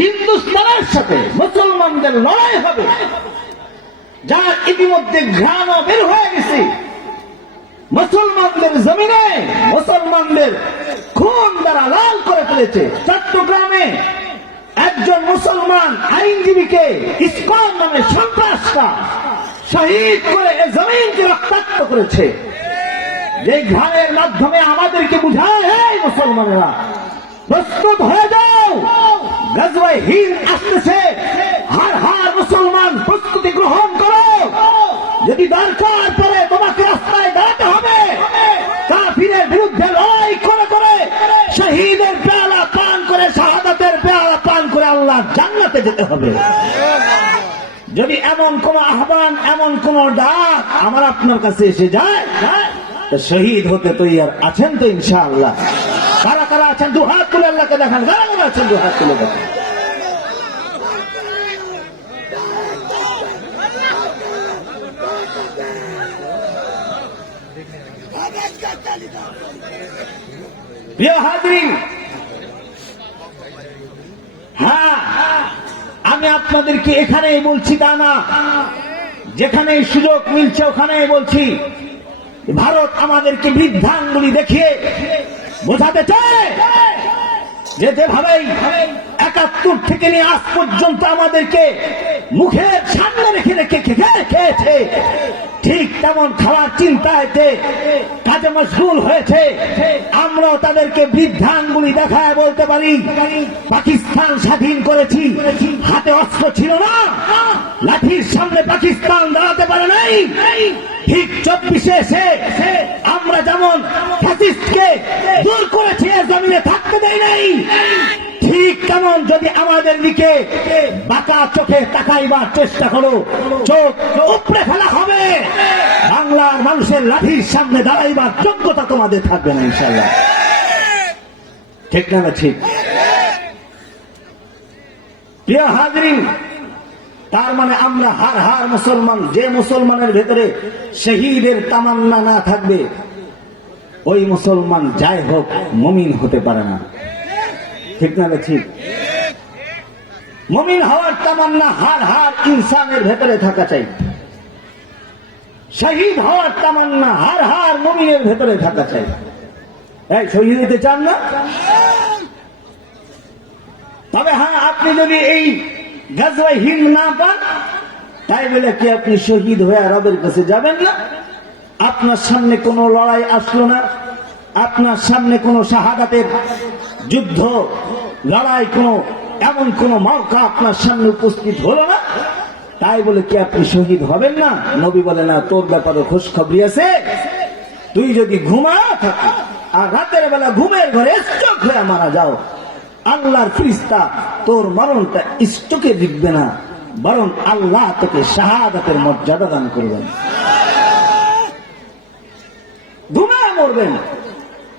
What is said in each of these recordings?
হিন্দুস্তানের সাথে মুসলমানদের লড়াই হবে। ইতিমধ্যে ঘ্রাণ বের হয়ে গেছে। মুসলমানদের জমিনে মুসলমানদের খুন দ্বারা লাল করে ফেলেছে চট্টগ্রামে। একজন মুসলমান আইনজীবীকে ইস্কন নামে সন্ত্রাসটা শহীদ করে এ জমিনকে রক্তাক্ত করেছে। যে ঘাড়ের মাধ্যমে আমাদেরকে বুঝায় মুসলমানেরা, প্রস্তুত হয়ে যাও! গ্রহণ করো। যদি দরকার পড়ে তোমাকে রাস্তায় দাঁড়াতে হবে। কাফিরের বিরুদ্ধে লড়াই করে করে শহীদের পেয়ালা পান করে, শাহাদাতের পেয়ালা পান করে আল্লাহ জান্নাতে যেতে হবে। যদি এমন কোন আহ্বান, এমন কোন ডাক আমার আপনার কাছে এসে যায় শহীদ হতে তৈয়ার আছেন তো ইনশাআল্লাহ। কারা কারা আছেন, দু হাত তুলে আল্লাহকে দেখান। কারা কারা আছেন, দু হাত তুলে দেখান। হ্যাঁ আমি আপনাদেরকে এখানেই বলছি তা না। যেখানে সুযোগ মিলছে ওখানেই বলছি, ভারত আমাদেরকে বৃদ্ধাঙ্গুলি দেখিয়ে বোঝাতে চাই যে যেভাবেই একাত্তর থেকে নিয়ে আজ পর্যন্ত আমাদেরকে মুখের সামনে রেখে রেখে খেয়ে খেয়েছে? ঠিক তেমন খাওয়ার চিন্তাতে কাজে মশগুল হয়েছে। আমরাও তাদেরকে বৃদ্ধাঙ্গুলি দেখায় বলতে পারি। পাকিস্তান স্বাধীন করেছি। হাতে অস্ত্র ছিল না। লাঠির সামনে পাকিস্তান দাঁড়াতে পারে নাই। ঠিক চব্বিশে এসে আমরা যেমন ফ্যাসিস্টকে দূর কেমন যদি আমাদের দিকে বাঁকা চোখে তাকাইবার চেষ্টা করো, চোখ উপড়ে ফেলা হবে। বাংলার মানুষের লাঠির সামনে দাঁড়াইবার যোগ্যতা তোমাদের থাকবে না ইনশাল্লাহ ঠিক না ঠিক? প্রিয় হাজরিন, তার মানে আমরা হার হার মুসলমান, যে মুসলমানের ভেতরে শহীদের তামান্না না থাকবে, ওই মুসলমান যাই হোক, মমিন হতে পারে না। ঠিক না ঠিক? মমিন হওয়ার তামান্না হার হার ইনসানের ভেতরে থাকা চাই। শহীদ হওয়ার তামান্না হার হার মমিনের ভেতরে থাকা চাই। এই, শহীদ হতে চান না? তবে হ্যাঁ আপনি যদি এই গাজওয়াই হিন্দ না পান, তাই বলে কি আপনি শহীদ হয়ে রবের কাছে যাবেন না? আপনার সামনে কোনো লড়াই আসলো না। আপনার সামনে কোনো শাহাদাতের যুদ্ধ, লড়াই কোনো এমন কোন মর্কা আপনার সামনে উপস্থিত হলো না? তাই বলে কি আপনি শহীদ হবেন না? নবী বলে, না, তোর ব্যাপারে খোঁজ খবরি আছে। তুই যদি ঘুমা থাকি আর রাতের বেলা ঘুমের ঘরে চোখ হয়ে মারা যাও, আল্লাহর ফিরিস্তা তোর মরণটা ইষ্টকে লিখবে না, বরং আল্লাহ তোকে শাহাদাতের মর্যাদা দান করবেন। ঘুমায় মরবেন।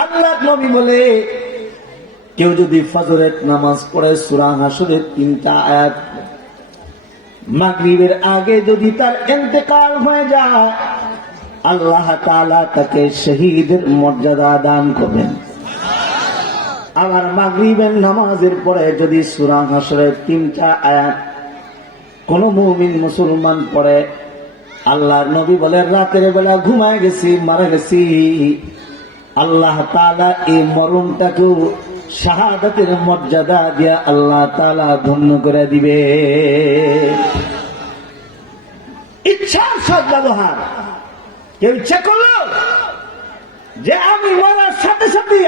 আল্লাহ নবী বলে, কেউ যদি ফজরের নামাজ পড়ে সুরা হাসরের তিনটা আয়াত, মাগরিবের আগে যদি তার এতেকাল হয়ে যায়, আল্লাহ তাআলা তাকে শহীদের মর্যাদা দান করবেন। আবার মাগরিবের নামাজের পরে যদি সূরা হাসরের তিনটা আয়াত কোন মুমিন মুসলমান পড়ে, আল্লাহর নবী বলে, রাতের বেলা ঘুমায় গেছি, মারা গেছি আল্লাহ তালা এই মরণটাকেও শাহাদাতের মর্যাদা দিয়া আল্লাহ তালা ধন্য করে দিবে। ইচ্ছার সদ ব্যবহার। কেউ ইচ্ছা করল যে আমি মরার সাথে সাথে